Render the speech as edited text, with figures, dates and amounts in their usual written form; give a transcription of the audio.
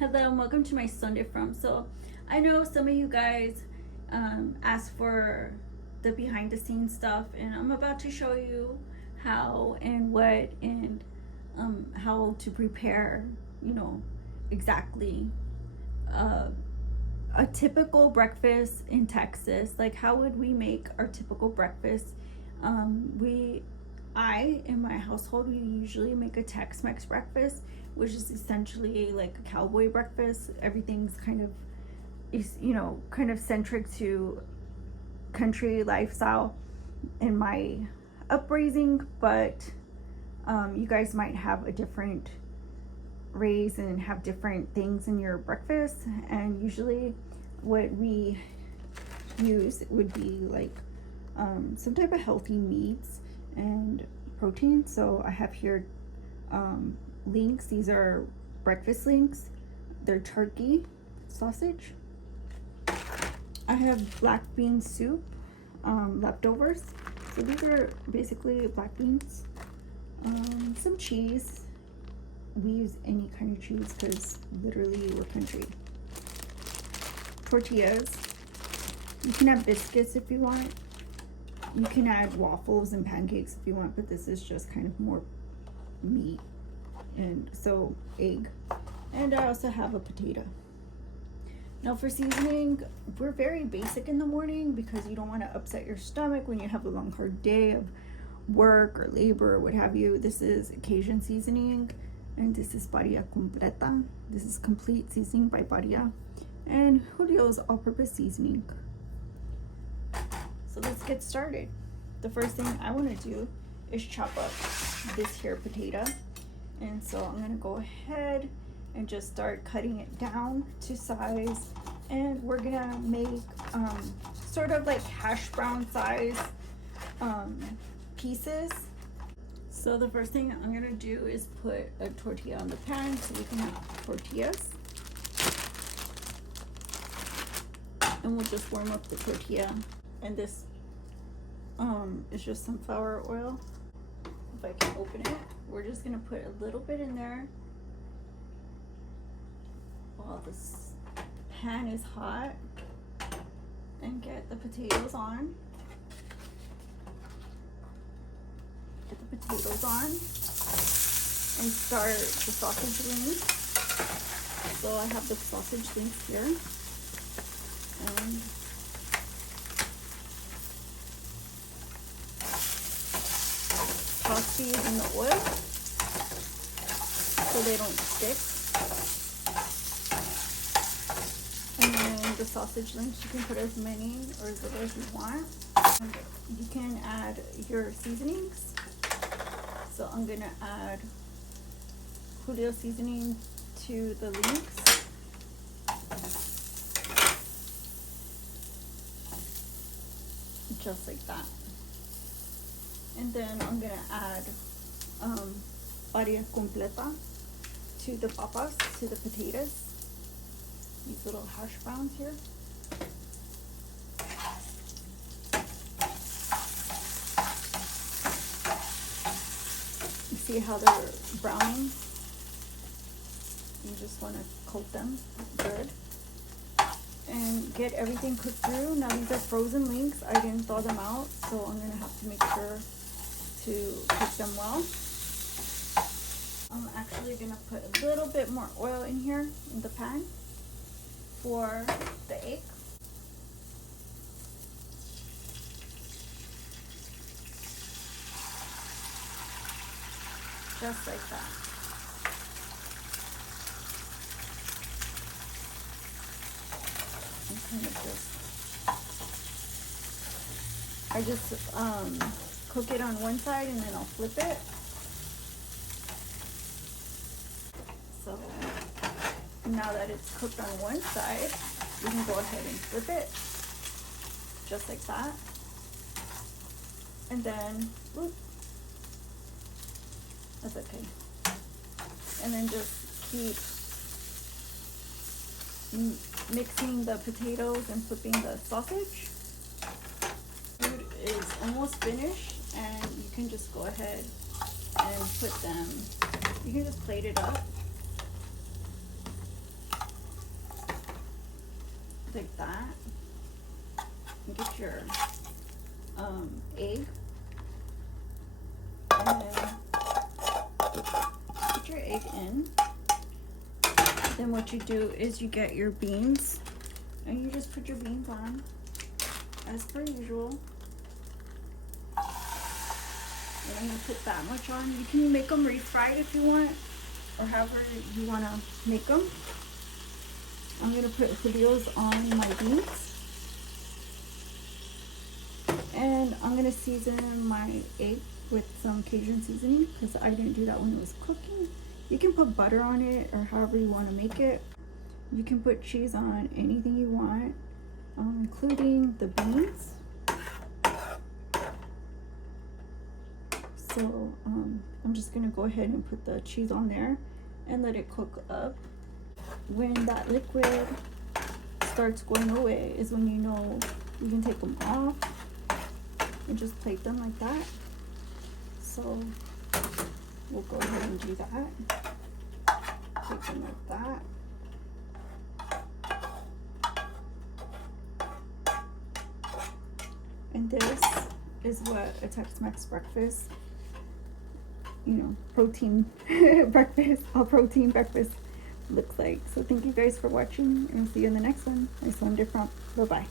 Hello and welcome to my Sunday From. So I know some of you guys asked for the behind the scenes stuff, and I'm about to show you how and what and how to prepare, exactly a typical breakfast in Texas. Like, how would we make our typical breakfast? I in my household, we usually make a Tex Mex breakfast, which is essentially like a cowboy breakfast. Everything's kind of centric to country lifestyle in my upraising, but you guys might have a different raise and have different things in your breakfast. And usually what we use would be like some type of healthy meats and protein. So I have here links. These are breakfast links. They're turkey sausage. I have black bean soup leftovers. So these are basically black beans. Some cheese. We use any kind of cheese because literally we're country. Tortillas. You can have biscuits if you want. You can add waffles and pancakes if you want, but this is just kind of more meat. And so egg. And I also have a potato. Now for seasoning, we're very basic in the morning because you don't want to upset your stomach when you have a long hard day of work or labor or what have you. This is Cajun seasoning, and this is Barilla Completa. This is complete seasoning by Barilla, and Julio's all-purpose seasoning. So let's get started. The first thing I want to do is chop up this here potato, and so I'm going to go ahead and just start cutting it down to size, and we're gonna make sort of like hash brown size pieces. So the first thing I'm gonna do is put a tortilla on the pan so we can have tortillas, and we'll just warm up the tortilla. And this is just sunflower oil. If I can open it, we're just gonna put a little bit in there while this pan is hot, and get the potatoes on. Get the potatoes on and start the sausage links. So I have the sausage links here, and toss these in the oil so they don't stick. And then the sausage links, you can put as many or as little as you want. And you can add your seasonings. So I'm gonna add Julio seasoning to the links. Just like that. And then I'm gonna add Barilla Completa to the papas, to the potatoes. These little hash browns here. You see how they're browning? You just want to coat them good and get everything cooked through. Now these are frozen links. I didn't thaw them out, so I'm gonna have to make sure to cook them well. I'm actually gonna put a little bit more oil in here in the pan for the egg. Just like that. And kind of I just cook it on one side and then I'll flip it. So now that it's cooked on one side, you can go ahead and flip it just like that. And then, whoop, that's okay. And then just keep mixing the potatoes and flipping the sausage. Food is almost finished, and you can just go ahead and put them, you can just plate it up. like that. And get your egg. And then put your egg in. Then what you do is you get your beans and you just put your beans on as per usual. And I'm gonna put that much on. You can make them refried if you want, or however you want to make them. I'm gonna put videos on my beans, and I'm gonna season my egg with some Cajun seasoning because I didn't do that when it was cooking. You can put butter on it or however you want to make it. You can put cheese on anything you want, including the beans. So I'm just gonna go ahead and put the cheese on there and let it cook up. When that liquid starts going away is when you know you can take them off and just plate them like that. So we'll go ahead and do that. Take them like that. And this is what a Tex Mex breakfast, you know, protein breakfast, all protein breakfast looks like. So thank you guys for watching, and see you in the next one. Nice one different. Bye bye.